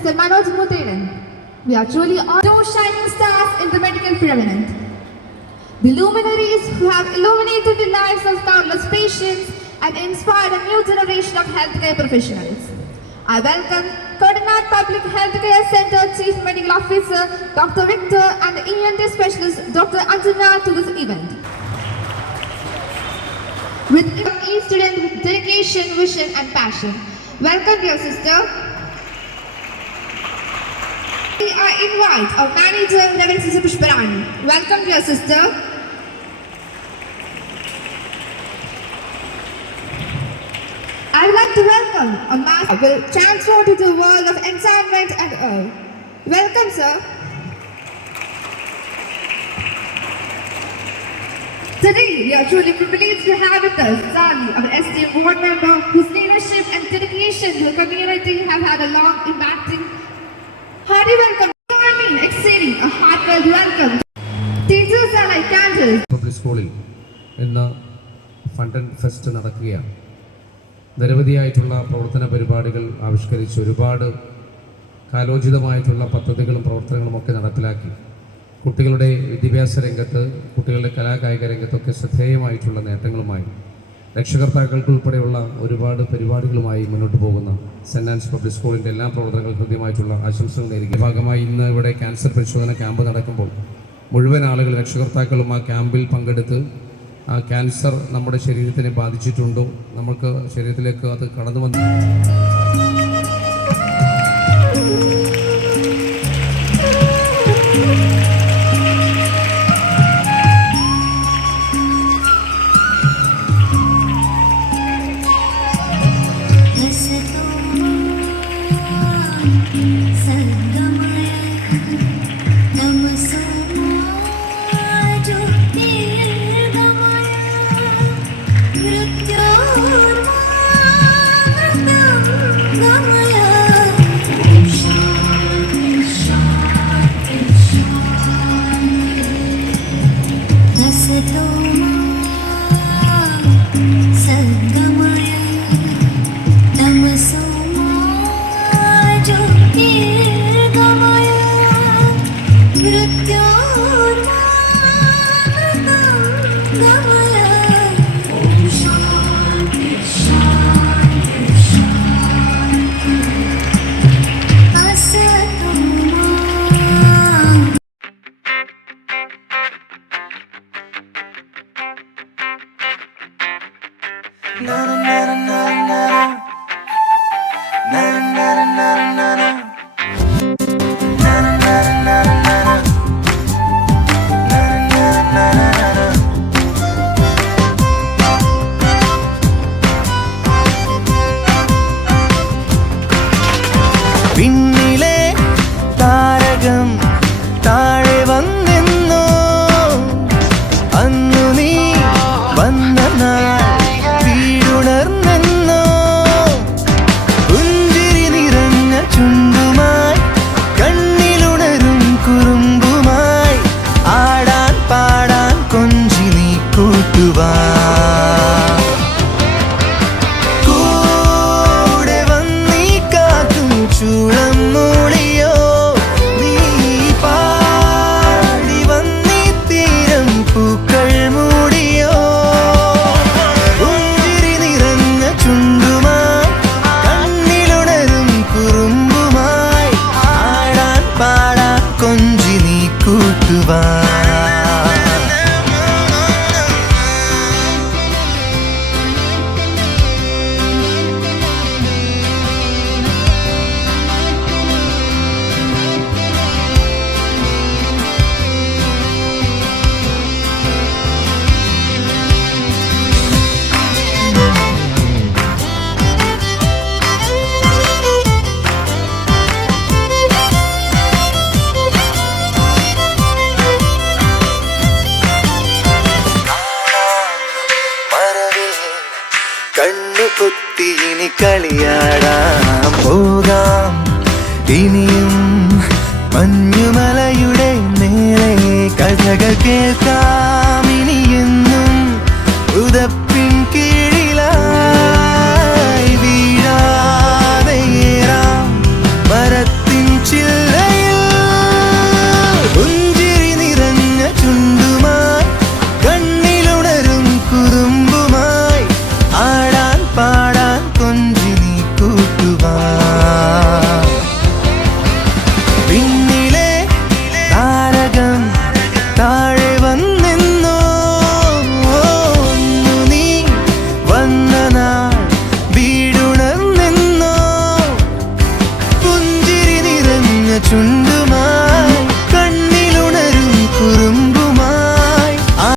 Professor Manoj Mutheran. We are truly all two shining stars in the medical firmament. The luminaries who have illuminated the lives of countless patients and inspired a new generation of healthcare professionals. I welcome Kodinad Public Healthcare Center Chief Medical Officer Dr. Victor and the ENT Specialist Dr. Anjana to this event. With each student with dedication, vision and passion. Welcome dear sister. I invite our manager Reverend Sister Pushparani. Welcome dear sister. I would like to welcome a master who will transform to the world of enchantment and awe. Welcome sir. Today, we are truly privileged to have with us Zali, our esteemed board member, whose leadership and dedication to the community have had a long impacting. Hearty welcome. Join me in extending a heartfelt welcome. Teachers are like candles. Public School ഇന്ന് ഫണ്ടൻ fest നടക്കുകയാണ്. നിരവധിയായിട്ടുള്ള പ്രവർത്തന പരിപാടികൾ ആവിഷ്കരിച്ച് ഒരുപാട് കാലോചിതമായിട്ടുള്ള പദ്ധതികളും പ്രവർത്തനങ്ങളും ഒക്കെ നടപ്പിലാക്കി കുട്ടികളുടെ വിദ്യാഭ്യാസ രംഗത്ത് കുട്ടികളുടെ കലാകായിക രംഗത്തൊക്കെ ശ്രദ്ധേയമായിട്ടുള്ള നേട്ടങ്ങളുമായി രക്ഷകർത്താക്കൾക്കുൾപ്പെടെയുള്ള ഒരുപാട് പരിപാടികളുമായി മുന്നോട്ട് പോകുന്ന സെൻറ് ആൻസ് പബ്ലിക് സ്കൂളിൻ്റെ എല്ലാ പ്രവർത്തനങ്ങൾക്കും ഹൃദ്യമായിട്ടുള്ള ആശംസകൾ നേരുക. ഭാഗമായി ഇന്ന് ഇവിടെ ക്യാൻസർ പരിശോധന ക്യാമ്പ് നടക്കുമ്പോൾ മുഴുവൻ ആളുകൾ രക്ഷകർത്താക്കളും ആ ക്യാമ്പിൽ പങ്കെടുത്ത് ആ ക്യാൻസർ നമ്മുടെ ശരീരത്തിനെ ബാധിച്ചിട്ടുണ്ടോ, നമുക്ക് ശരീരത്തിലേക്ക് അത് കടന്നു വന്നു കണ്ണുപൊത്തിയിനി കളിയാടാം പോകാം ഇനിയും മഞ്ഞുമലയുടെ മേലെ കഥകൾ കേൾക്കാം.